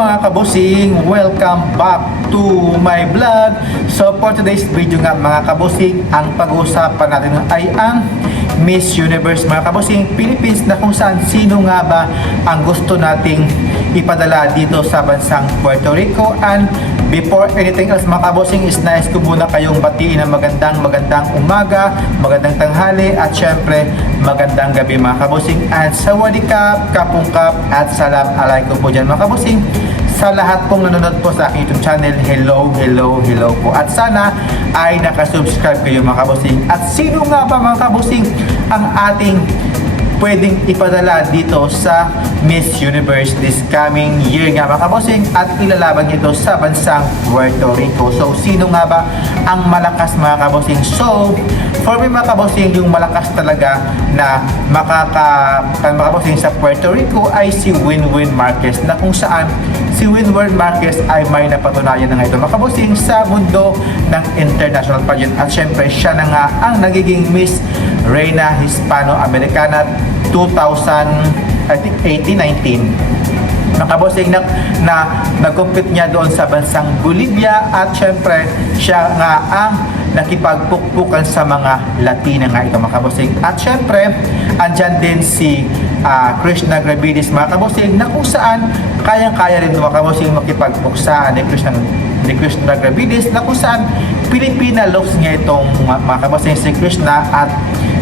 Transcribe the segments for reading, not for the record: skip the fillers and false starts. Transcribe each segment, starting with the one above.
mga kabusing! Welcome back to my vlog. So for today's video nga mga kabusing, ang pag-uusapan natin ay ang Miss Universe mga kabusing Philippines, na kung saan sino nga ba ang gusto nating ipadala dito sa bansang Puerto Rico. And before anything else mga kabusing, is nice ko muna kayong batiin ng magandang umaga, magandang tanghali, at syempre magandang gabi mga kabusing. At sawadikap, kapungkap, at salam alaikum po dyan mga kabusing. Sa lahat pong nanonood po sa aking YouTube channel, hello po. At sana ay nakasubscribe kayo mga kabusing. At sino nga ba mga kabusing ang ating pwedeng ipadala dito sa Miss Universe this coming year nga mga kabusing, at ilalaban ito sa bansang Puerto Rico. So sino nga ba ang malakas mga kabusing? So for me mga kabusing, yung malakas talaga na makabusing sa Puerto Rico ay si Winwin Marquez, na kung saan si Winwin Marquez ay may napatunayan na nga ito mga kabusing sa mundo ng international pageant. At syempre siya na nga ang nagiging Miss Reina Hispano-Americana 2018-19 nakabosing na nag-compete niya doon sa bansang Bolivia. At syempre siya nga ang nakipagpukpukan sa mga Latina nga ito mga kabosing. At syempre andyan din si Krishna Gravidis mga kabosing, na kung saan kayang-kaya rin mga kabosing makipagpuksaan ni Krishna Gravidis, na kung saan Pilipina looks niya itong mga kabosing si Krishna. At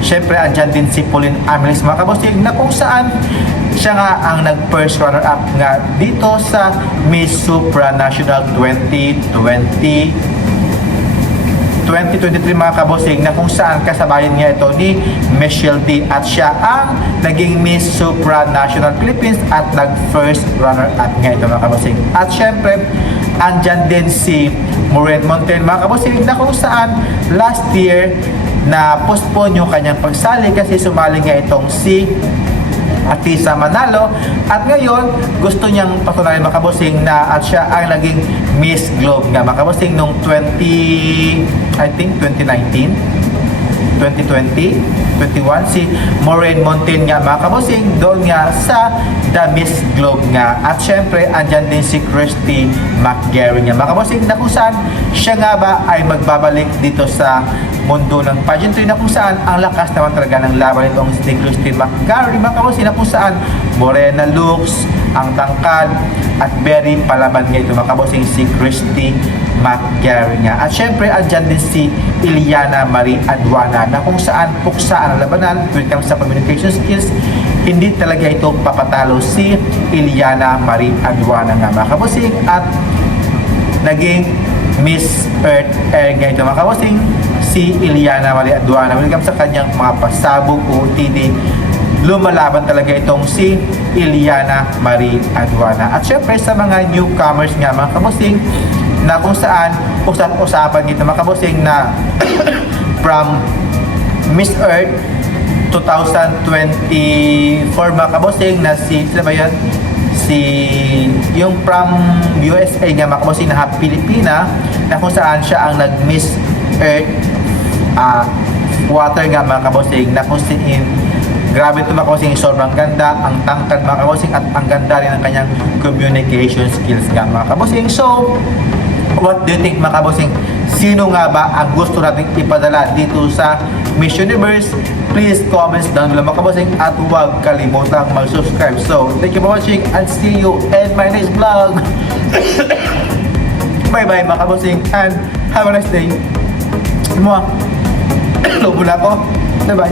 syempre andyan din si Pauline Amelis mga kabosing, na kung saan siya nga ang nag-first runner-up nga dito sa Miss Supranational 2023 mga kabosing, na kung saan kasabayan niya ito ni Michelle D. At siya ang naging Miss Supranational Philippines at nag-first runner-up nga ito mga kabosing. At syempre andyan din si Maureen Monten mga kabosing, na kung saan last year na postpone yung kanyang pagsali kasi sumali nga itong si Atisa Manalo. At ngayon gusto niyang patunayan mga kabosing na at siya ang naging Miss Globe nga mga kabosing nung 2019 2020, 21, si Maureen Monten nga mga kabosing doon nga sa The Miss Globe nga. At syempre andyan din si Christy McGarry nga mga kabosing, na kung saan siya nga ba ay magbabalik dito sa mundo ng pageantry, na kung saan ang lakas naman talaga ng laban itong si Christy McGarry mga kabosing, na kung saan morena looks, ang tangkad, at very palaban nga ito mga kabosing si Christy McGarry nga. At syempre andyan din si Iliana Marie Aduana, na kung saan puksaan ang labanan when it comes sa communication skills. Hindi talaga ito papatalo si Iliana Marie Aduana nga mga kabosing. At naging Miss Earth Air nga ito mga kabosing si Iliana Marie Aduana. When it comes sa kanyang mga pasabog o OOTD, lumalaban talaga itong si Iliana Marie Aduana. At syempre sa mga newcomers nga mga kabosing, na kung saan usap-usapan dito mga kabosing na from Miss Earth 2024 mga kabosing, na si sila ba yan? Yung from USA nga mga kabosing na Pilipina, na kung saan siya ang nag-Miss Earth water nga mga kabosing, na kung saan grabe ito mga kabosing, sobrang ganda ang tangkad mga kabosing, at ang ganda rin ng kanyang communication skills nga mga kabosing. So what do you think mga kabosing? Sino nga ba ang gusto nating ipadala dito sa Miss Universe? Please comments down below mga kabosing, at huwag kalimutang mag-subscribe. So thank you for watching and see you in my next vlog. Bye bye mga kabosing, and have a nice day. Lobo na ako. Bye bye.